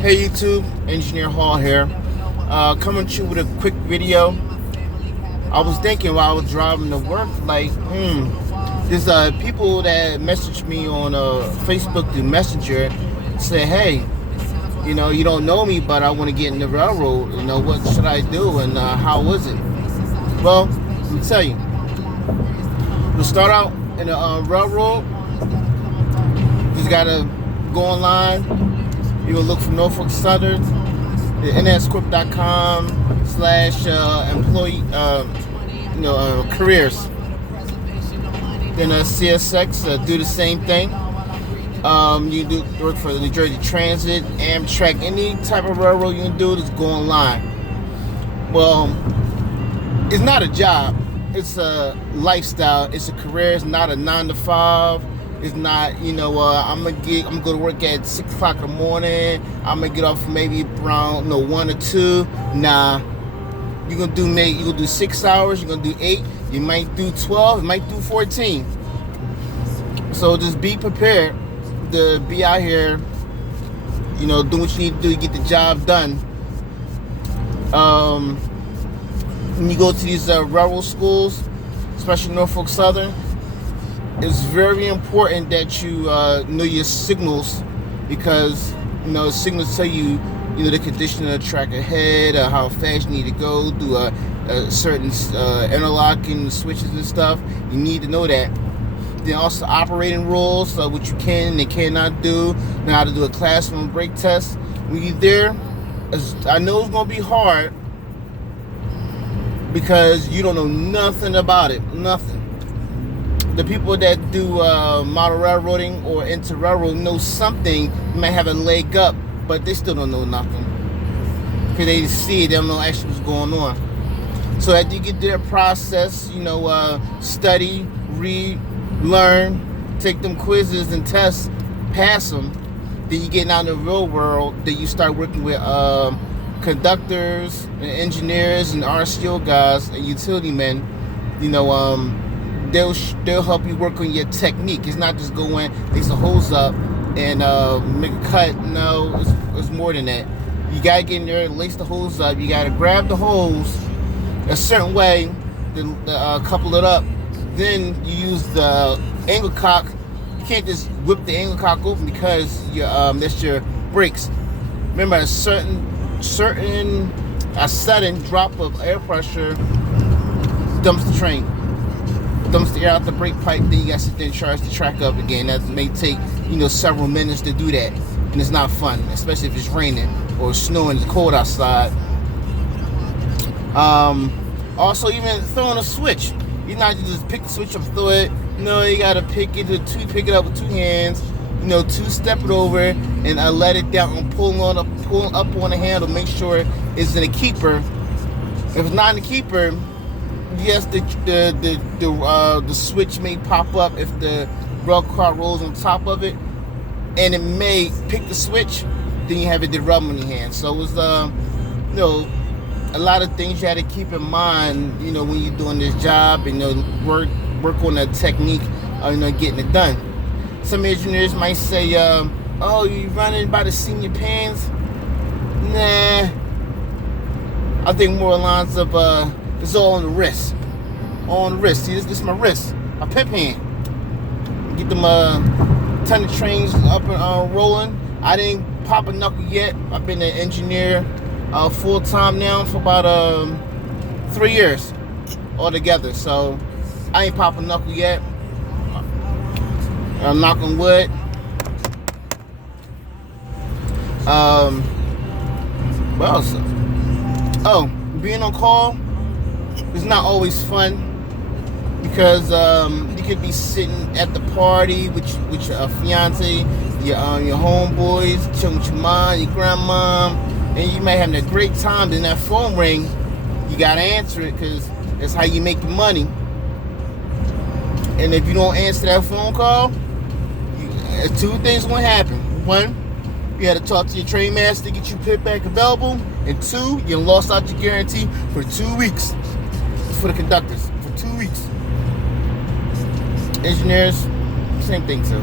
Hey YouTube, Engineer Hall here. Coming to you with a quick video. I was thinking while I was driving to work, like, there's people that message me on Facebook through Messenger, say, hey, you don't know me, but I want to get in the railroad. What should I do and how was it? Well, let me tell you. To start out in the railroad, just gotta go online. You will look for Norfolk Southern, the nscorp.com/employee, careers. Then CSX do the same thing. You do work for the New Jersey Transit, Amtrak, any type of railroad you can do, just go online. Well, it's not a job. It's a lifestyle. It's a career. It's not a 9 to 5. It's not, I'm gonna go to work at 6 o'clock in the morning. I'm gonna get off maybe around 1 or 2. Nah, you're gonna do 6 hours. You're gonna do 8. You might do 12. You might do 14. So just be prepared to be out here, doing what you need to do to get the job done. When you go to these railroad schools, especially Norfolk Southern, it's very important that you know your signals, because signals tell you the condition of the track ahead, how fast you need to go, do certain interlocking switches and stuff. You need to know that. Then also operating rules, what you can and cannot do. Know how to do a class 1 brake test. When you're there, I know it's gonna be hard because you don't know nothing about it, nothing. The people that do model railroading or into railroad know something, might have a leg up, but they still don't know nothing. Because they see it, they don't know actually what's going on. So as you get their process, study, read, learn, take them quizzes and tests, pass them, then you get out in the real world, then you start working with conductors and engineers and RCO guys and utility men. They'll help you work on your technique. It's not just go in, lace the hose up and make a cut. No, it's more than that. You gotta get in there, lace the hose up. You gotta grab the hose a certain way, then couple it up. Then you use the angle cock. You can't just whip the angle cock open because that's your brakes. Remember, a sudden drop of air pressure dumps the train. Dumps the air out the brake pipe, then you got to sit there and charge the track up again. That may take, several minutes to do that. And it's not fun, especially if it's raining or snowing, it's cold outside. Also, even throwing a switch. You're not just pick the switch up, throw it. No, you got to pick it up with 2 hands. 2-step it over and let it down and pull up on the handle. Make sure it's in a keeper. If it's not in the keeper, yes, the switch may pop up if the rail car rolls on top of it, and it may pick the switch. Then you have it to rub in your hand. So it's a lot of things you had to keep in mind. When you're doing this job, and work on the technique of getting it done. Some engineers might say, "Oh, you running by the seat of your pants?" Nah, I think more lines of it's all on the wrist. All on the wrist. See, this is my wrist. My pimp hand. Get them ton of trains up and rolling. I didn't pop a knuckle yet. I've been an engineer full time now for about 3 years altogether. So I ain't pop a knuckle yet. I'm knocking wood. What else? Oh, being on call. It's not always fun because you could be sitting at the party with your fiance, your homeboys, chilling with your mom, your grandma, and you might have a great time. Then that phone ring, you gotta answer it because that's how you make your money. And if you don't answer that phone call, 2 things gonna happen. 1, you had to talk to your train master to get your pit back available, and 2, you lost out your guarantee for 2 weeks. For the conductors, for 2 weeks. Engineers, same thing too.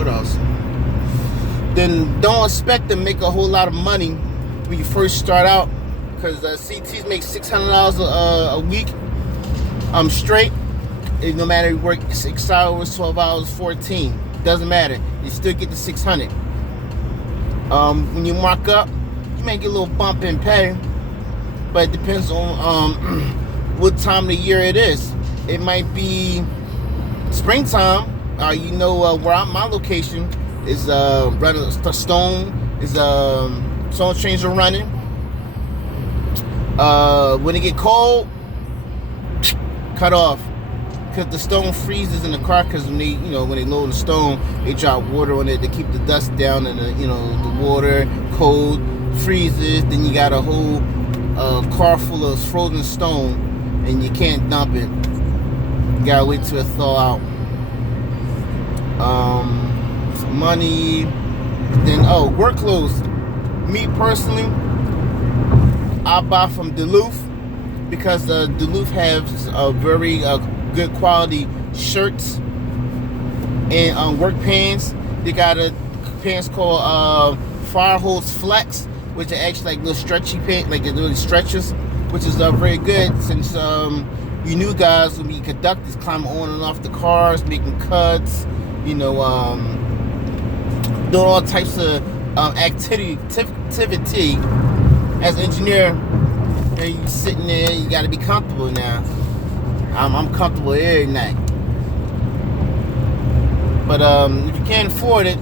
What else? then don't expect to make a whole lot of money when you first start out, because CTs make $600 a week straight. No matter if you work 6 hours, 12 hours, 14, doesn't matter. You still get the 600. When you mark up, you may get a little bump in pay, but it depends on what time of the year it is. It might be springtime. Where my location is running Stone is Stone trains are running. When it get cold, cut off, because the stone freezes in the car. Because when they load the stone, they drop water on it to keep the dust down, and the water cold freezes. Then you got a whole car full of frozen stone, and you can't dump it. You gotta wait till it thaw out. Some money. Then work clothes. Me personally, I buy from Duluth, because Duluth has very good quality shirts and work pants. They got a pants called Fire Hose Flex, which are actually like little stretchy pants, like it really stretches, which is very good, since you new guys will be conductors, climbing on and off the cars, making cuts, doing all types of activity. As an engineer, you sitting there, you got to be comfortable now. I'm comfortable every night. But if you can't afford it,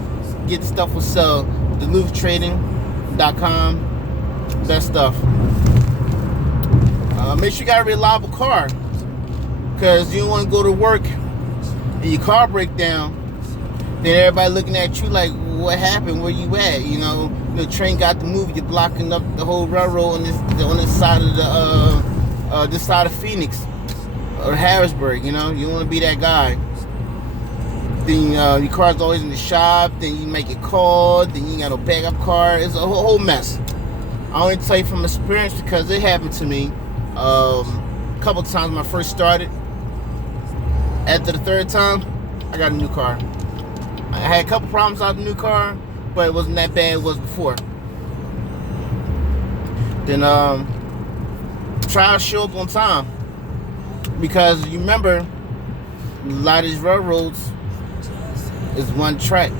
get the stuff for sale. DuluthTrading.com. Best stuff. Make sure you got a reliable car, because you don't want to go to work and your car break down. Then everybody looking at you like, what happened? Where you at? The train got to move. You're blocking up the whole railroad on this side of this side of Phoenix or Harrisburg. You don't want to be that guy. Then your car's always in the shop. Then you make it called. Then you ain't got no backup car. It's a whole mess. I only tell you from experience, because it happened to me a couple times when I first started. After the third time, I got a new car. I had a couple problems out the new car, but it wasn't that bad as it was before. Then try to show up on time, because you remember, a lot of these railroads is one track.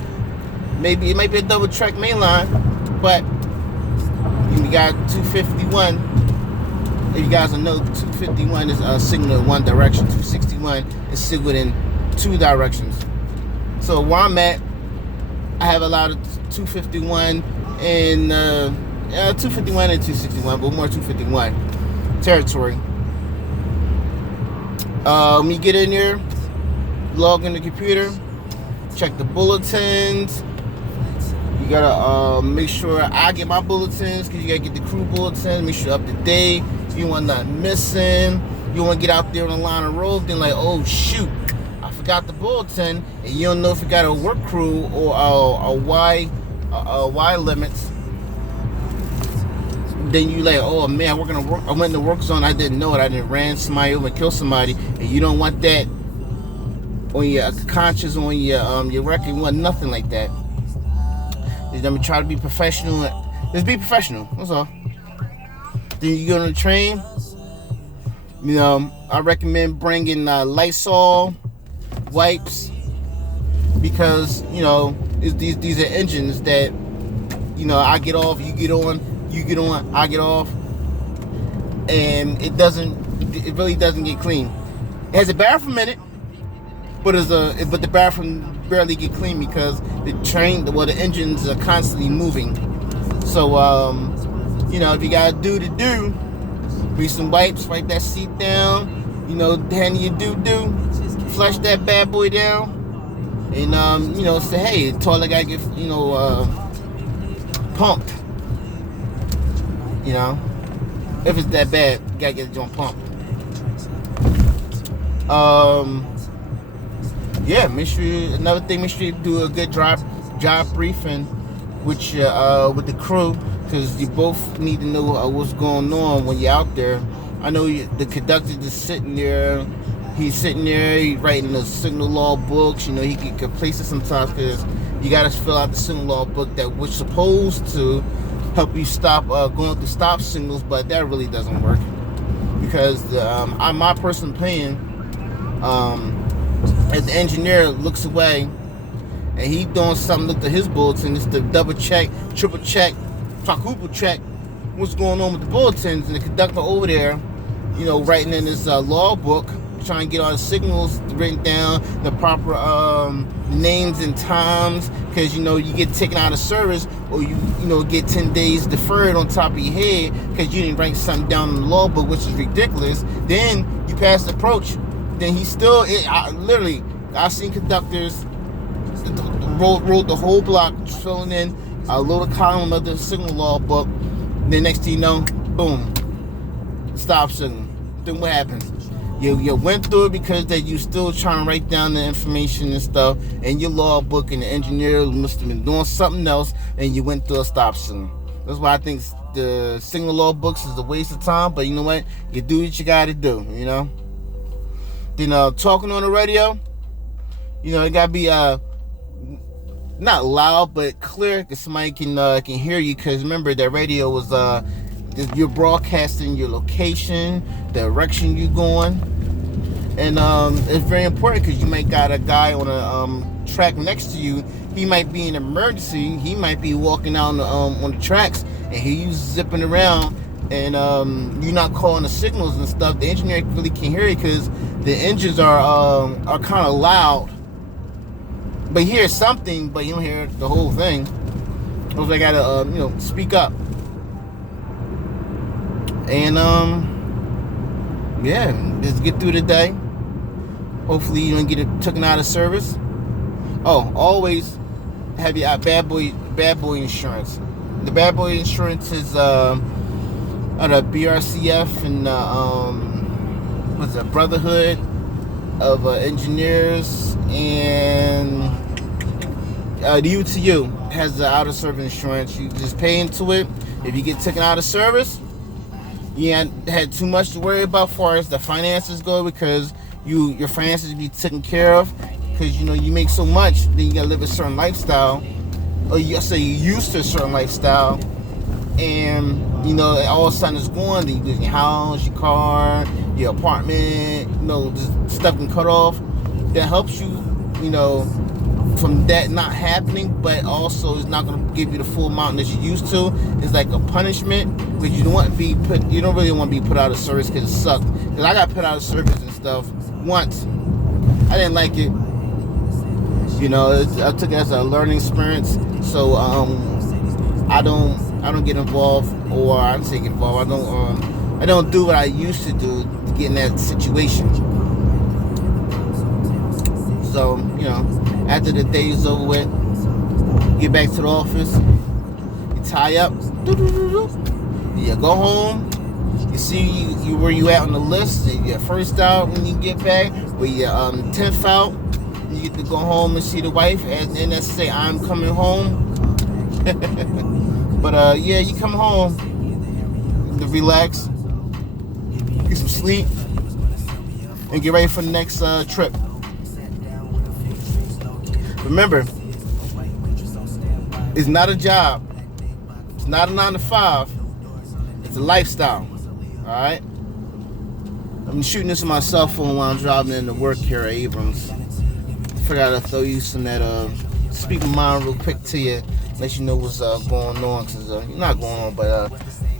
Maybe it might be a double track main line, but you got 251. If you guys know, 251 is a signal in one direction. 261 is signaled in two directions. So where I'm at, I have a lot of 251 and 251 and 261, but more 251 territory. When you get in there, log in the computer, check the bulletins. You gotta make sure I get my bulletins, because you gotta get the crew bulletins. Make sure up to date. You want nothing missing. You want to get out there on the line of road, then like, oh shoot, I forgot the bulletin, and you don't know if you got a work crew or a Y limits. Then you like, oh man, I went in the work zone, I didn't know it. I didn't ran somebody over and kill somebody, and you don't want that on your conscience, on your record. You want nothing like that. Just try to be professional. Just be professional. That's all. Then you go on the train. I recommend bringing Lysol wipes, because these are engines that I get off, you get on, you get on, I get off, and it really doesn't get clean. It has a bathroom in it, but the bathroom barely get clean, because the engines are constantly moving. So if you gotta do, bring some wipes, wipe that seat down, hand you do, flush that bad boy down, and say, hey, the toilet gotta get pumped. If it's that bad, you gotta get the joint pumped. Make sure you do a good job briefing with the crew, because you both need to know what's going on when you're out there. I know the conductor just sitting there, He's sitting there, he writing the signal law books. You know, he get complacent sometimes because you got to fill out the signal law book that was supposed to help you stop going through stop signals, but that really doesn't work because my personal opinion, as the engineer looks away and he doing something, look at his bulletin, it's to double check, triple check, quadruple check what's going on with the bulletins, and the conductor over there, you know, writing in his law book, trying to get all the signals written down, the proper names and times, because you know you get taken out of service, or you know get 10 days deferred on top of your head because you didn't write something down in the law book, which is ridiculous. Then you pass the approach, then he still I've seen conductors wrote the whole block, filling in a little column of the signal law book. Then next thing you know, boom, stop signal. Then what happens? You went through it because that you still trying to write down the information and stuff, and your law book and the engineer must have been doing something else, and you went through a stop signal. That's why I think the signal law books is a waste of time. But you know what? You do what you got to do. You know. Then talking on the radio, you know, it gotta be not loud but clear, because somebody can hear you. Because remember, that radio was you're broadcasting your location, the direction you're going, and it's very important because you might got a guy on a track next to you. He might be in an emergency. He might be walking out on the tracks, and he's zipping around, and you're not calling the signals and stuff. The engineer really can't hear you because the engines are kind of loud. But you hear something, but you don't hear the whole thing. So they gotta speak up. And just get through the day. Hopefully you don't get it taken out of service. Oh, always have your bad boy insurance. The bad boy insurance is the BRCF and what's that, Brotherhood of Engineers, and the UTU has the out of service insurance. You just pay into it. If you get taken out of service, you ain't had too much to worry about as far as the finances go, because your finances be taken care of, because you know you make so much, then you gotta live a certain lifestyle, or you're used to a certain lifestyle, and you know all of a sudden it's gone. Then you lose your house, your car, your apartment, you know, just stuff can cut off. That helps you, you know, from that not happening, but also it's not going to give you the full amount that you used to. It's like a punishment, because you don't really want to be put out of service, because it sucked. Because I got put out of service and stuff once. I didn't like it. You know, I took it as a learning experience. So I don't get involved, or I don't say get involved. I don't do what I used to do to get in that situation. So, you know, after the day is over with, get back to the office, you tie up, you go home, you see you where you at on the list, you get first out when you get back, where you 10th out, you get to go home and see the wife, and then that's say, I'm coming home. But you come home to relax, get some sleep, and get ready for the next trip. Remember, it's not a job. It's not a 9 to 5. It's a lifestyle. Alright? I'm shooting this on my cell phone while I'm driving into work here at Abrams. Figured I'd throw you some that speak my mind real quick to you, let you know what's going on, because not going on, but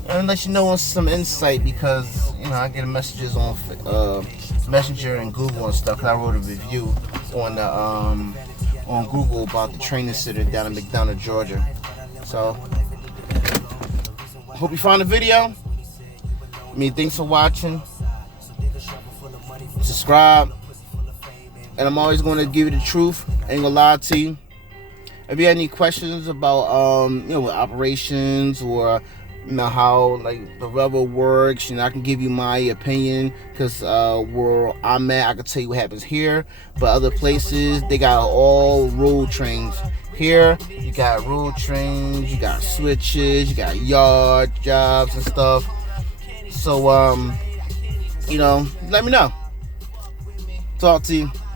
and let you know some insight, because you know I get messages on Messenger and Google and stuff. I wrote a review on Google about the training center down in McDonough, Georgia. So, hope you found the video. Thanks for watching. Subscribe. And I'm always going to give you the truth. I ain't gonna lie to you. If you have any questions about operations, or you know how like the rebel works, I can give you my opinion, because where I'm at, I can tell you what happens here. But other places, they got all road trains. Here you got road trains, you got switches, you got yard jobs and stuff. So let me know. Talk to you.